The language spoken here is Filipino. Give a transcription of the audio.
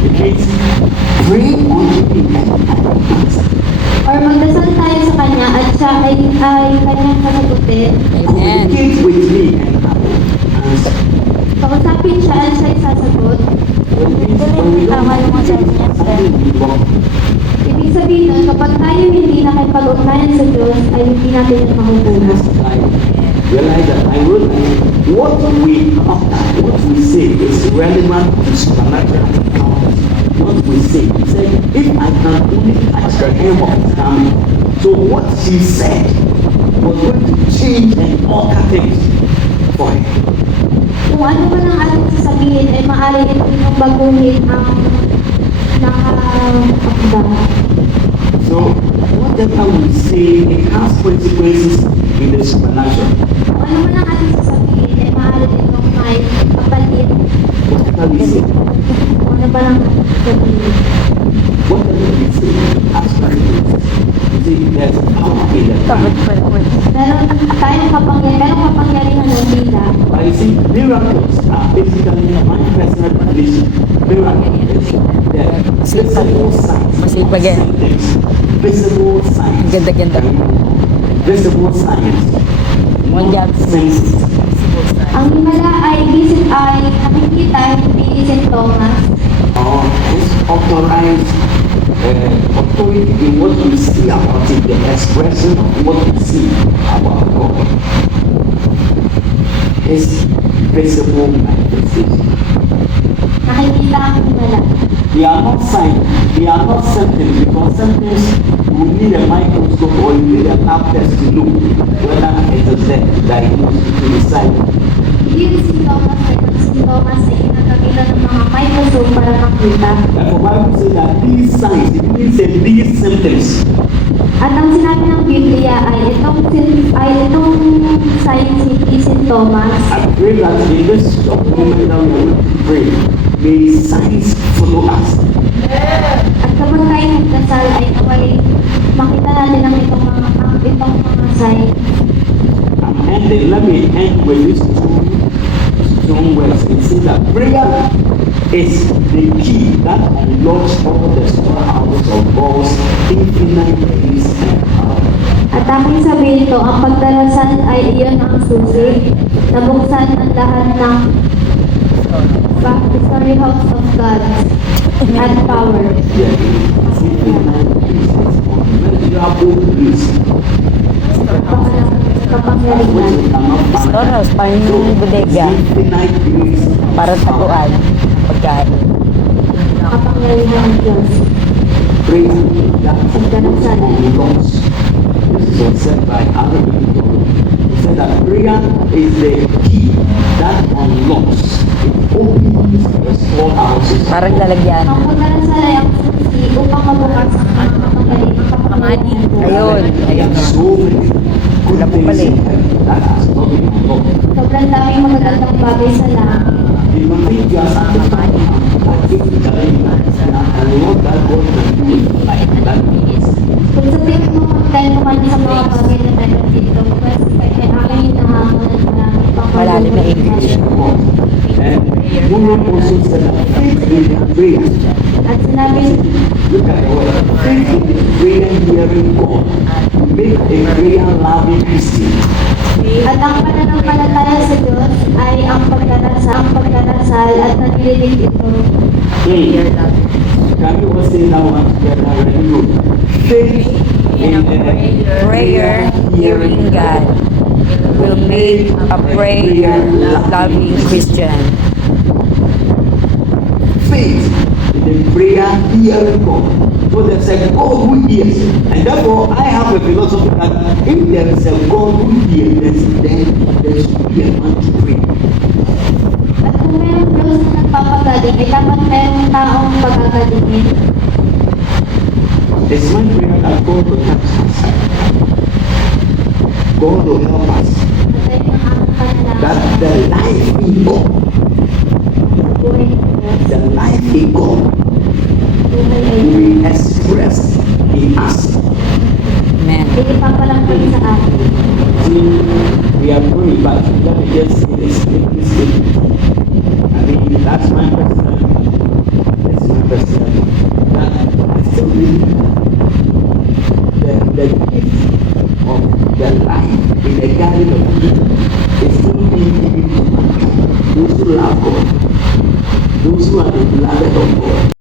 It means pray unto me and I will answer. Or magdasal tayo sa Kanya at siya ay Kanyang sasagutin. Amen. Communicate with me and I will answer. Kausapin siya at siya ay sasagot. When we don't something we want. Ibig sabihin nun, kapag tayo hindi nakipag-ugnayan sa Diyos, ay hindi natin yung makukuha. I realize that I realize what we utter, what we say is relevant to supernatural encounters. What we say, he said, if I can only touch the hem of his garment. So what she said was going to change and alter things for him. Kung ano man ang ating sasabihin, ay maaari itong baguhin ang nakakakda. So whatever we say, it has consequences in the supernatural. Kung ano man ang ating sasabihin, ay maaari itong may kapalit. Whatever we say, Kung ano ba ang ating sasabihin. whatever we say has consequences. You see, there's power in the Takot tongue. pa naman. Merong kapangyarihan ng dila. But you see, miracles are basically one personal condition. Miracles is the visible signs. Masipag yan. Symptoms. Visible signs. Ang ganda-ganda. Visible signs. One job. Senses. Ang himala ay nakikita, hindi sintomas. Or this authorized authority in what we see about it, the expression of what we see about God. Is visible manifestation. Nakikita ang himala. They are not signs, they are not symptoms, because symptoms you need a microscope or you need a lab test to look whether it is there, diagnosed to decide. Hindi yung sintomas ay sintomas ay inagagila ng mga microscope para makita. Therefore, Bible says that these signs, it means that these symptoms, At ang sinabi ng Biblia ay itong signs hindi sintomas. I pray that in this short moment that we are going to pray, may signs follow us. At kapag tayo nagdasal ay naway makita natin ang itong mga signs. And then let me end with these two words. It says that prayer is the key that unlocks all the storehouses of God's infinite grace and power. At aking sabihin to, ang pagdarasal ay iyon ang susi na buksan ang lahat ng storehouse of God and power. Yeah, it's infinite grace, it's unmeasurable grace. Kapangyarihan. Storehouse, parang yung bodega. Infinite grace. Para taguan. Pagkain. Kapangyarihan ng Diyos. Praise that belongs. This is what said by other people. He said that prayer is the key that unlocks. It opens the storehouses. Parang lalagyan. Ang pagdarasal ay ang susi upang mabukas ang kapangyarihan. Ayun. Ayun. So many good Alam mo pala things eh. in heaven that has not been unlocked. Sobrang daming magagandang bagay sa langit. You might think you are satisfied, but if you tell you that unlock that God can do it like that is. Kung sa tingin mo magdahil naman sa mga bagay na meron dito, kasi kaya aking hinahamon at maraming pang Malalim na English. And Muhammad also said that faith in prayer. At sinabi, Look at the word. Faith in prayer hearing God. Make a prayer loving Christian. at ang pananampalataya sa Diyos ay ang pagdarasal at nagdidinig ito. Can you all say that one together? Very good. Faith in Prayer hearing God will make a prayer loving Christian. Faith in the prayer hearing God. So there's a God who hears. And therefore, I have a philosophy that if there is a God who hears, then there should be a man to pray. At kung mayroong Diyos na nagpapagaling, ay dapat mayroong taong pagagalingin. It's my prayer that God will touch us. God will help us. At ay ang aming That panalangin. the life in God, Buhay ng Diyos. the life in God Buhay ay will be expressed in us. Amen. ipapalangkot sa atin. See, we are praying, but let me just say this. I mean, that's my personal the gift of the life in the Garden of Eden is still being given to mankind. Those who love God, those who are the beloved of God.